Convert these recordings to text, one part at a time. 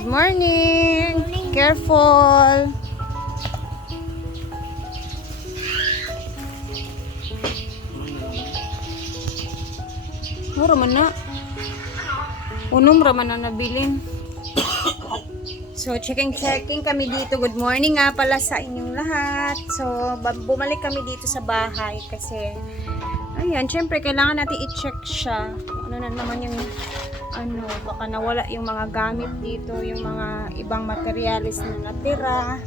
Good morning. Careful. Mura man na. Unom raman na nabilin. So, checking-checking kami dito. Good morning nga pala sa inyong lahat. So, bumalik kami dito sa bahay kasi, ayan, syempre, kailangan natin i-check siya. Ano na naman yung, ano, baka nawala yung mga gamit dito, yung mga ibang materialis na natira.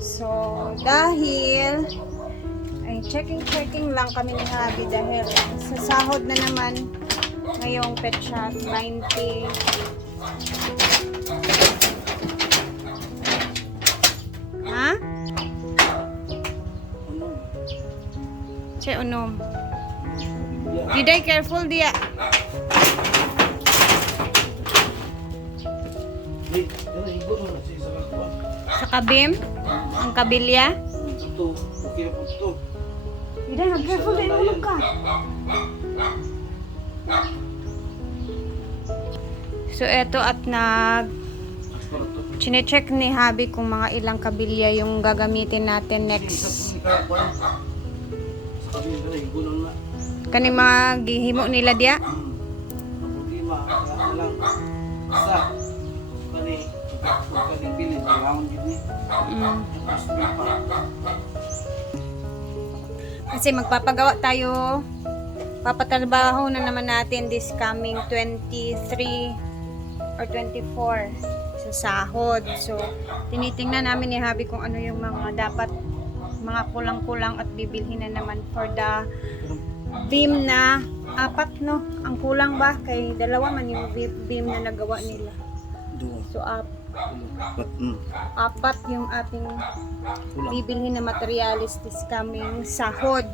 So, dahil, ay, checking-checking lang kami ni Habi dahil sa sahod na naman ngayong pet shop, 90 Ha? Che unom. Diday careful dia. Sa kabim, ang kabilya. Ito, okay na po ito. Diday mag careful din ulo ka. So eto at nag. Chine-check ni Habi kung mga ilang kabilya yung gagamitin natin next. na, na. Kani mga gihimo nila dia. Hmm. Ang problema, kaya na lang. Isa, kani, kung kaning bilin, kailangan yun ni. Mm. Kasi magpapagawa tayo. Papatrabaho na naman natin this coming 23 or 24 sa sahod. So, tinitingnan namin ni Habi kung ano yung mga dapat mga kulang-kulang at bibilhin na naman for the beam na apat no ang kulang ba kay dalawa man yung beam, na nagawa nila so ap, Hmm, apat yung ating kulang. bibilhin na materialis this coming sahod.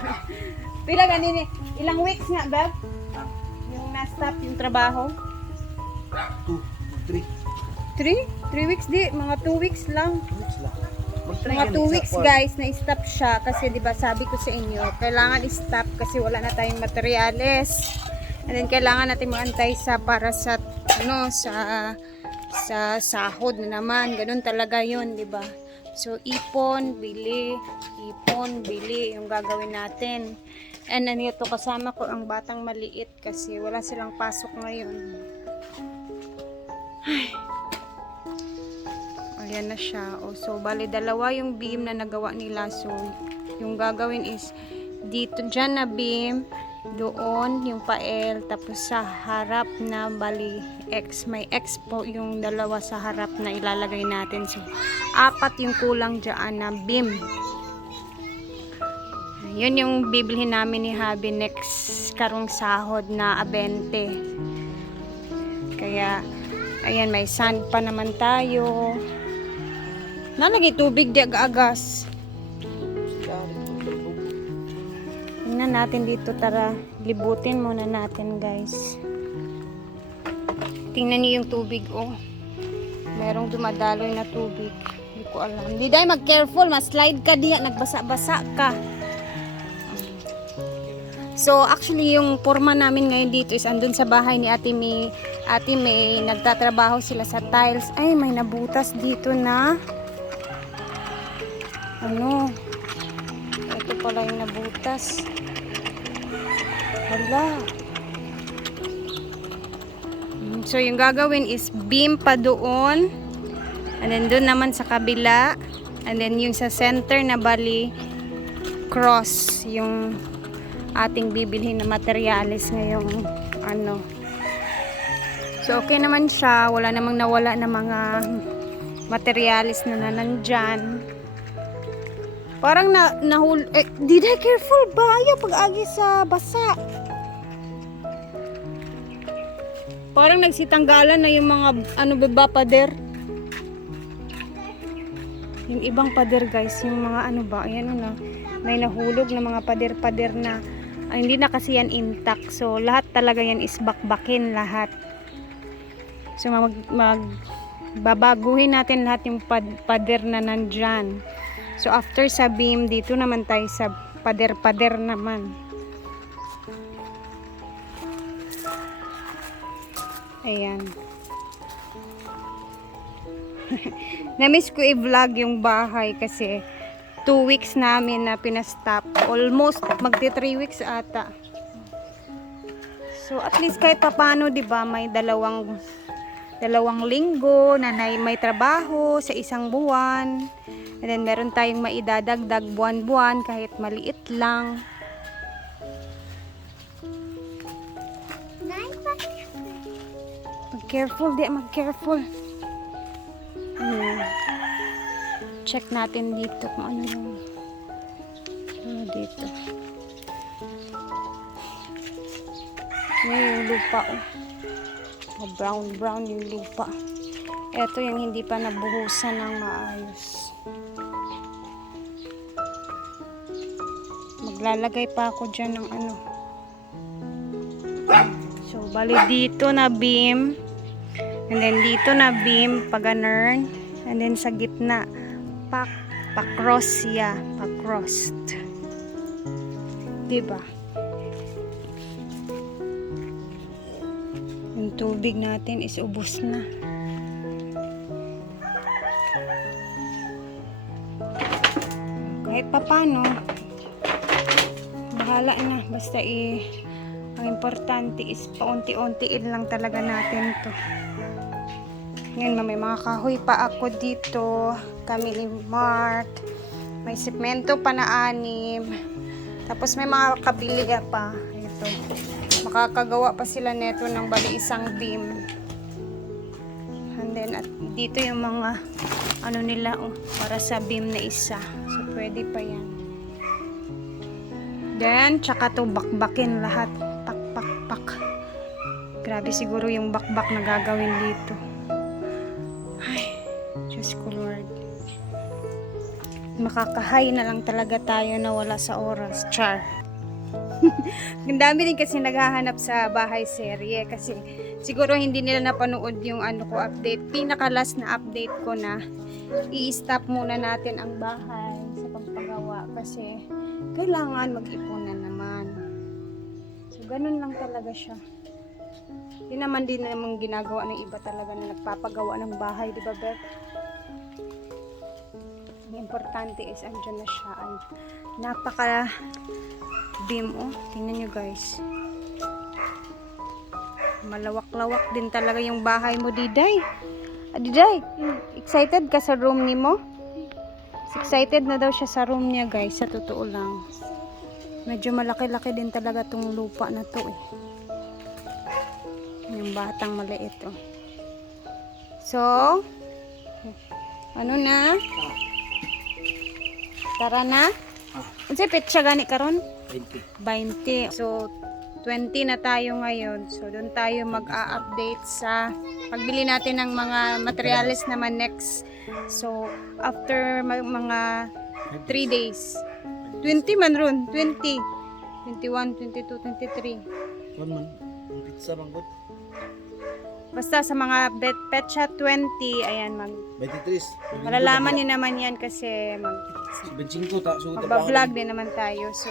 Pila ganini? Ilang weeks nga, Beb? Yung na-stop yung trabaho? Two, three. Three? Three weeks di. Mga two weeks lang. Weeks lang. Mag-try Mga two weeks, guys, na-stop siya. Kasi, di ba, sabi ko sa inyo, kailangan i-stop kasi wala na tayong materialis. And then, kailangan natin maantay sa para sa, ano, sa, sa sahod na naman. Ganun talaga yun, di ba? So, ipon, bili, ipon, bili, yung gagawin natin. And then, ito kasama ko ang batang maliit kasi wala silang pasok ngayon. Ayan na siya. O, so, bali, dalawa yung beam na nagawa nila. So, yung gagawin is, dito dyan na beam, doon yung pael, tapos sa harap na, bali, X. May X po yung dalawa sa harap na ilalagay natin. So, apat yung kulang dyan na beam. Yun yung bibilhin namin ni Habi next karong sahod na abente. Kaya, ayan, may sand pa naman tayo. Nalagay tubig di agas. Tingnan natin dito, tara. Libutin muna natin, guys. Tingnan niyo yung tubig, oh. Merong dumadaloy na tubig. Hindi ko alam. Hindi dahil mag-careful, mas-slide ka diya, nagbasa-basa ka. So, actually, yung forma namin ngayon dito is andun sa bahay ni Ate May. Ate May, nagtatrabaho sila sa tiles. Ay, may nabutas dito na ano ito pala yung nabutas hala. Mm, so yung gagawin is beam pa doon. And then doon naman sa kabila. And then yung sa center na bali cross yung ating bibilhin na materialis ngayong ano. So okay naman siya. Wala namang nawala na mga materialis na nanandyan Parang na nahul eh, did I careful ba? Ayaw pag-agi sa basa. Parang nagsitanggalan na yung mga ano ba pader. Yung ibang pader guys, yung mga ano ba, ayan na. May nahulog na mga pader-pader na ah, hindi na kasi yan intact. So lahat talaga yan is bakbakin lahat. So mag, mag babaguhin natin lahat yung pad, pader na nandyan. So after sa beam, dito naman tayo sa pader-pader naman. Ayan. Namiss ko i-vlog yung bahay kasi two weeks namin na pinastop. Almost magti three weeks ata. So at least kahit papano 'di ba may dalawang dalawang linggo na may, trabaho sa isang buwan. And then meron tayong maidadagdag buwan-buwan kahit maliit lang. Mag-careful, di mag-careful. Ayan. Check natin dito kung ano yung ano dito. Yung lupa. Oh. Oh, brown brown yung lupa. Ito yung hindi pa nabuhusan ng maayos. Maglalagay pa ako dyan ng ano. So, bali dito na beam. And then dito na beam, paganern. And then sa gitna, pak, pakross siya. Pakrossed. Diba? Yung tubig natin is ubos na. Kahit papano, bahala na. Basta i ang importante is paunti-untiin lang talaga natin to. Ngayon, may mga kahoy pa ako dito. Kami ni Mark. May simento pa na anim. Tapos may mga kabilya pa. Ito. Makakagawa pa sila neto ng bali isang beam. And then, at dito yung mga ano nila, oh, para sa beam na isa. So, pwede pa yan. Then, tsaka to bakbakin lahat. Pak, pak, pak. Grabe siguro yung bakbak na gagawin dito. Ay, Diyos ko Lord. Makakahay na lang talaga tayo na wala sa oras. Char. Ang dami din kasi naghahanap sa bahay serye kasi siguro hindi nila napanood yung ano ko update. Pinaka last na update ko na i-stop muna natin ang bahay sa pagpagawa kasi kailangan mag-ipon na naman. So ganun lang talaga siya. Hindi naman din naman ginagawa ng iba talaga na nagpapagawa ng bahay, di ba Beth? Importante is andyan na siya. Ay, napaka beam oh. Tingnan nyo guys. Malawak-lawak din talaga yung bahay mo, Diday. Ah, Diday, excited ka sa room ni mo? Excited na daw siya sa room niya guys, sa totoo lang. Medyo malaki-laki din talaga tong lupa na to eh. Yung batang maliit oh. So, ano na? Tara na? Unsa petsa gani karon? 20. 20. So, 20 na tayo ngayon. So, doon tayo mag-a-update sa pagbili natin ng mga materials naman next. So, after mga 3 days. 20 man ron. 20. 21, 22, 23. Kuan man, ang pizza man gud. Basta sa mga bet petsa 20, ayan, mag, 23. malalaman niyo naman yan kasi mag, 25 ta so magbablog din naman tayo. So,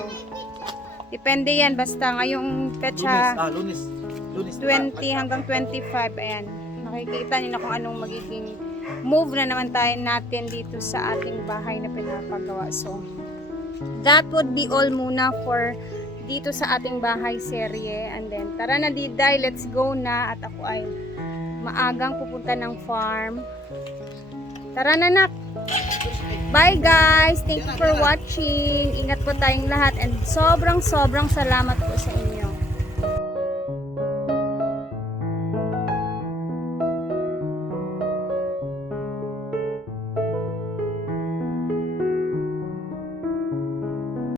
depende yan. Basta ngayong petsa ah, lunes. Lunes. 20 hanggang 25, ayan. Makikita niyo na kung anong magiging move na naman tayo natin dito sa ating bahay na pinapagawa. So, that would be all muna for dito sa ating bahay serye. And then, tara na Diday, let's go na. At ako ay maagang pupunta ng farm. Tara na nak! Bye guys! Thank you for watching. Ingat po tayong lahat and sobrang sobrang salamat po sa inyo.